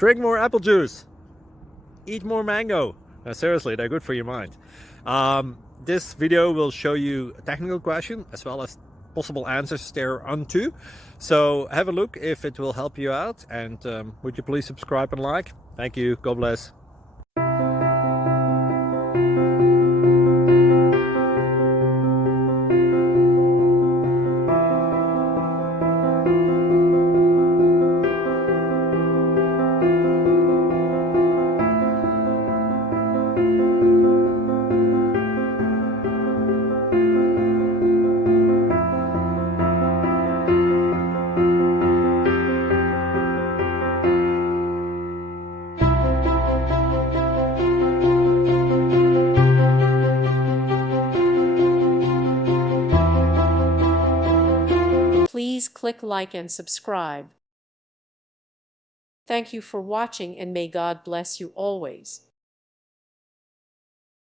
Drink more apple juice. Eat more mango. Seriously, they're good for your mind. This video will show you a technical question as well as possible answers thereunto. So have a look if it will help you out, and would you please subscribe and like? Thank you. God bless. Please click like and subscribe. Thank you for watching, and may God bless you always.